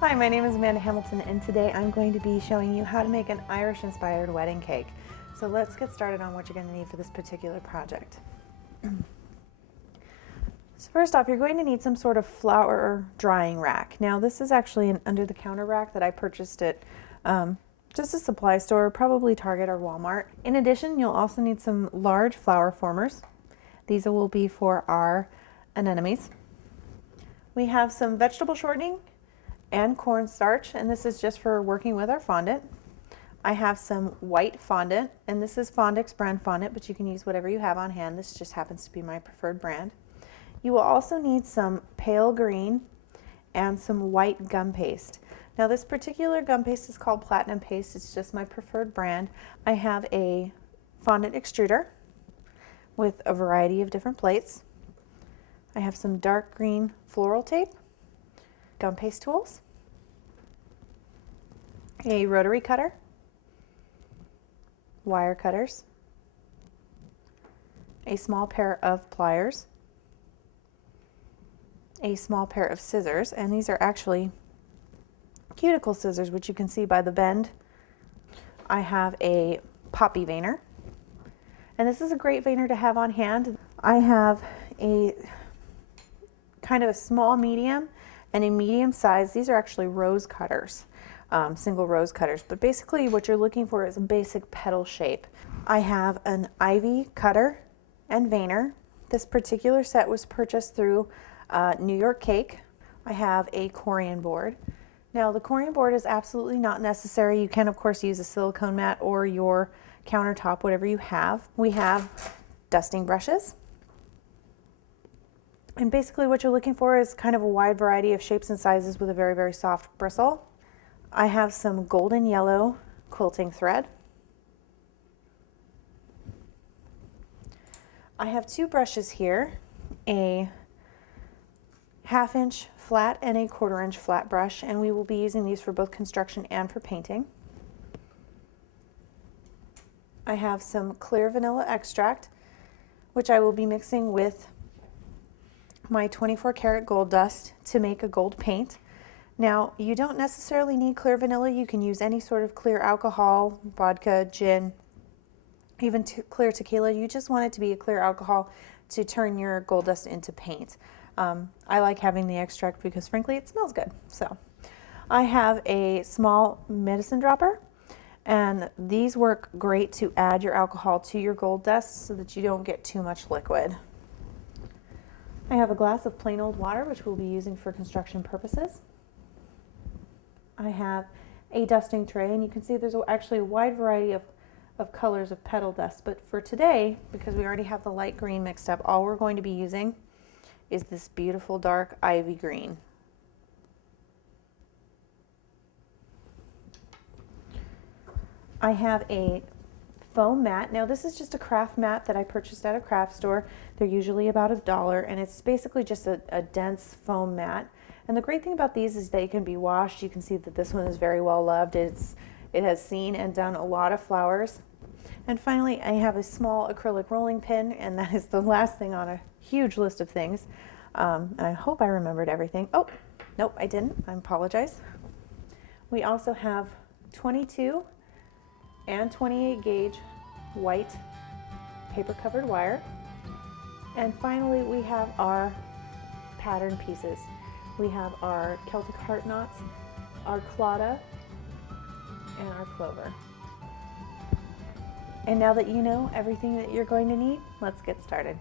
Hi, my name is Amanda Hamilton, and today I'm going to be showing you how to make an Irish-inspired wedding cake. So let's get started on what you're going to need for this particular project. So first off, you're going to need some sort of flower drying rack. Now this is actually an under-the-counter rack that I purchased at just a supply store, probably Target or Walmart. In addition, you'll also need some large flower formers. These will be for our anemones. We have some vegetable shortening and cornstarch, and this is just for working with our fondant. I have some white fondant, and this is Fondant's brand fondant, but you can use whatever you have on hand. This just happens to be my preferred brand. You will also need some pale green and some white gum paste. Now this particular gum paste is called Platinum Paste. It's just my preferred brand. I have a Fondant Extruder with a variety of different plates. I have some dark green floral tape, Gumpaste Tools, a Rotary Cutter, wire cutters, a small pair of pliers, a small pair of scissors, and these are actually cuticle scissors, which you can see by the bend. I have a poppy veiner, and this is a great veiner to have on hand. I have a kind of a small medium and a medium size. These are actually rose cutters, single rose cutters, but basically what you're looking for is a basic petal shape. I have an ivy cutter and veiner. This particular set was purchased through New York Cake. I have a Corian board. Now the Corian board is absolutely not necessary. You can of course use a silicone mat or your countertop, whatever you have. We have dusting brushes. And basically what you're looking for is kind of a wide variety of shapes and sizes with a very, very soft bristle. I have some golden yellow quilting thread. I have two brushes here, a 1/2 inch flat and a 1/4 inch flat brush, and we will be using these for both construction and for painting. I have some clear vanilla extract, which I will be mixing with my 24 karat gold dust to make a gold paint. Now you don't necessarily need clear vanilla. You can use any sort of clear alcohol, vodka, gin, even clear tequila. You just want it to be a clear alcohol to turn your gold dust into paint. I like having the extract because frankly it smells good. So I have a small medicine dropper, and these work great to add your alcohol to your gold dust so that you don't get too much liquid. I have a glass of plain old water, which we'll be using for construction purposes. I have a dusting tray, and you can see there's actually a wide variety of colors of petal dust, but for today, because we already have the light green mixed up, all we're going to be using is this beautiful dark ivy green. I have a foam mat. Now this is just a craft mat that I purchased at a craft store. They're usually about $1, and it's basically just a dense foam mat. And the great thing about these is they can be washed. You can see that this one is very well loved. It has seen and done a lot of flowers. And finally, I have a small acrylic rolling pin, and that is the last thing on a huge list of things. And I hope I remembered everything. Oh, nope, I didn't. I apologize. We also have 22 and 28 gauge white paper covered wire. And finally we have our pattern pieces. We have our Celtic heart knots, our claddagh, and our clover. And now that you know everything that you're going to need, let's get started.